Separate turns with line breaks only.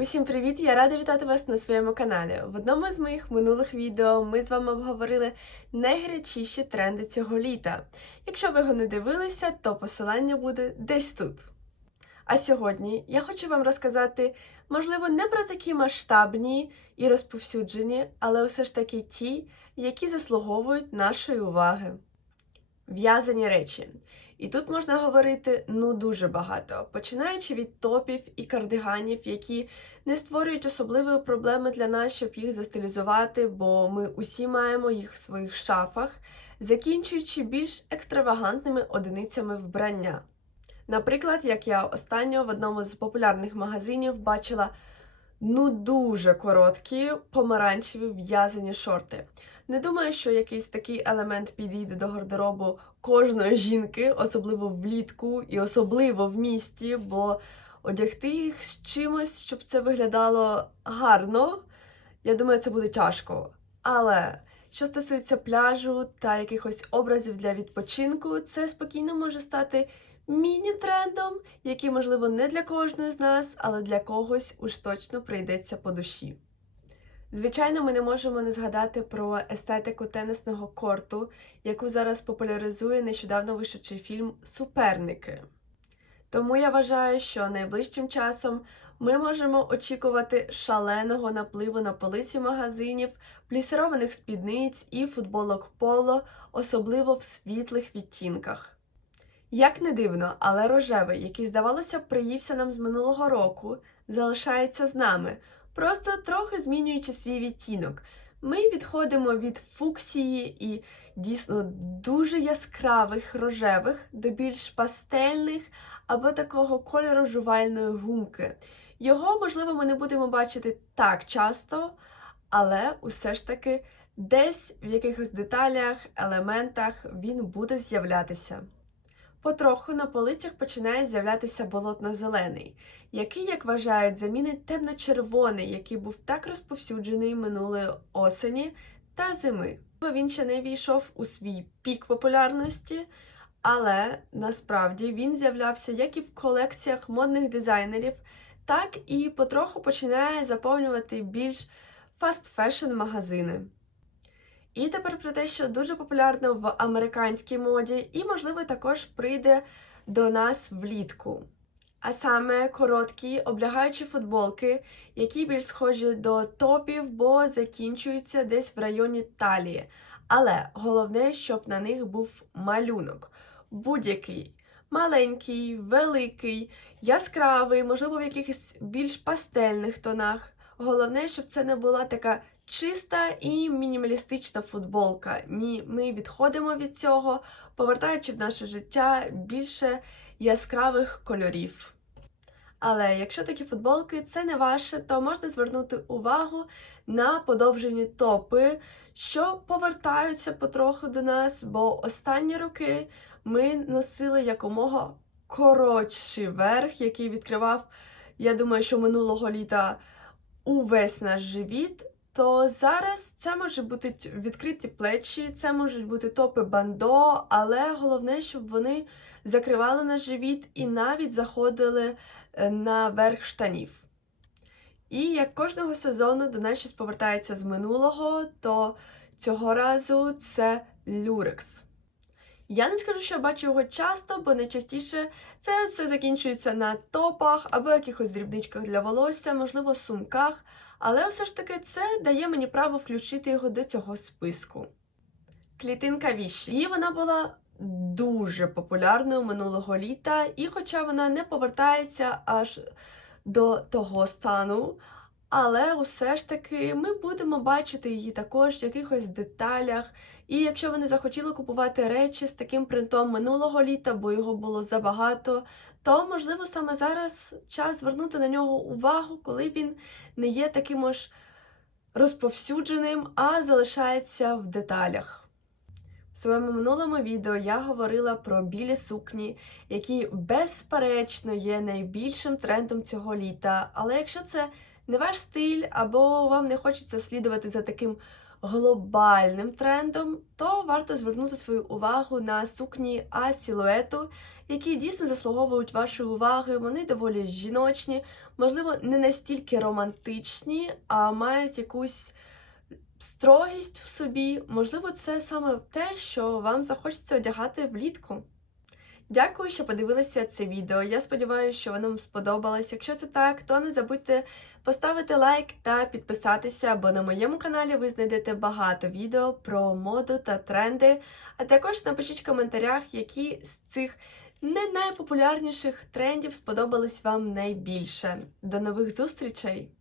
Усім привіт! Я рада вітати вас на своєму каналі. В одному з моїх минулих відео ми з вами обговорили найгарячіші тренди цього літа. Якщо ви його не дивилися, то посилання буде десь тут. А сьогодні я хочу вам розказати, можливо, не про такі масштабні і розповсюджені, але все ж таки ті, які заслуговують нашої уваги. В'язані речі. І тут можна говорити ну дуже багато, починаючи від топів і кардиганів, які не створюють особливої проблеми для нас, щоб їх застилізувати, бо ми усі маємо їх в своїх шафах, закінчуючи більш екстравагантними одиницями вбрання. Наприклад, як я останньо в одному з популярних магазинів бачила ну дуже короткі помаранчеві в'язані шорти. Не думаю, що якийсь такий елемент підійде до гардеробу кожної жінки, особливо влітку і особливо в місті, бо одягти їх з чимось, щоб це виглядало гарно, я думаю, це буде тяжко. Але що стосується пляжу та якихось образів для відпочинку, це спокійно може стати міні-трендом, який, можливо, не для кожної з нас, але для когось уж точно прийдеться по душі. Звичайно, ми не можемо не згадати про естетику тенісного корту, яку зараз популяризує нещодавно вийшовший фільм Суперники. Тому я вважаю, що найближчим часом ми можемо очікувати шаленого напливу на полиці магазинів, плісированих спідниць і футболок поло, особливо в світлих відтінках. Як не дивно, але рожевий, який, здавалося, приївся нам з минулого року, залишається з нами, просто трохи змінюючи свій відтінок. Ми відходимо від фуксії і дійсно дуже яскравих рожевих до більш пастельних або такого кольору жувальної гумки. Його, можливо, ми не будемо бачити так часто, але усе ж таки десь в якихось деталях, елементах він буде з'являтися. Потроху на полицях починає з'являтися болотно-зелений, який, як вважають, замінить темно-червоний, який був так розповсюджений минулої осені та зими. Він ще не війшов у свій пік популярності, але насправді він з'являвся як і в колекціях модних дизайнерів, так і потроху починає заповнювати більш фаст-фешн магазини. І тепер про те, що дуже популярно в американській моді, і, можливо, також прийде до нас влітку. А саме короткі облягаючі футболки, які більш схожі до топів, бо закінчуються десь в районі талії. Але головне, щоб на них був малюнок. Будь-який. Маленький, великий, яскравий, можливо, в якихось більш пастельних тонах. Головне, щоб це не була така чиста і мінімалістична футболка. Ні, ми відходимо від цього, повертаючи в наше життя більше яскравих кольорів. Але якщо такі футболки це не ваше, то можна звернути увагу на подовжені топи, що повертаються потроху до нас, бо останні роки ми носили якомога коротший верх, який відкривав, я думаю, що минулого літа увесь наш живіт то зараз це може бути відкриті плечі, це можуть бути топи бандо, але головне, щоб вони закривали наш живіт і навіть заходили е, на верх штанів. І як кожного сезону до нас щось повертається з минулого, то цього разу це люрекс. Я не скажу, що бачу його часто, бо найчастіше це все закінчується на топах або якихось дрібничках для волосся, можливо, сумках. Але все ж таки це дає мені право включити його до цього списку. Клітинка віші. І вона була дуже популярною минулого літа, і хоча вона не повертається аж до того стану, але усе ж таки ми будемо бачити її також в якихось деталях. І якщо ви не захотіли купувати речі з таким принтом минулого літа, бо його було забагато, то можливо саме зараз час звернути на нього увагу, коли він не є таким аж розповсюдженим, а залишається в деталях. В своєму минулому відео я говорила про білі сукні, які безперечно є найбільшим трендом цього літа. Але якщо це не ваш стиль, або вам не хочеться слідувати за таким глобальним трендом, то варто звернути свою увагу на сукні А силуету, які дійсно заслуговують вашої уваги. Вони доволі жіночні, можливо, не настільки романтичні, а мають якусь строгість в собі. Можливо, це саме те, що вам захочеться одягати влітку. Дякую, що подивилися це відео. Я сподіваюся, що воно вам сподобалось. Якщо це так, то не забудьте поставити лайк та підписатися, бо на моєму каналі ви знайдете багато відео про моду та тренди. А також напишіть в коментарях, які з цих не найпопулярніших трендів сподобались вам найбільше. До нових зустрічей!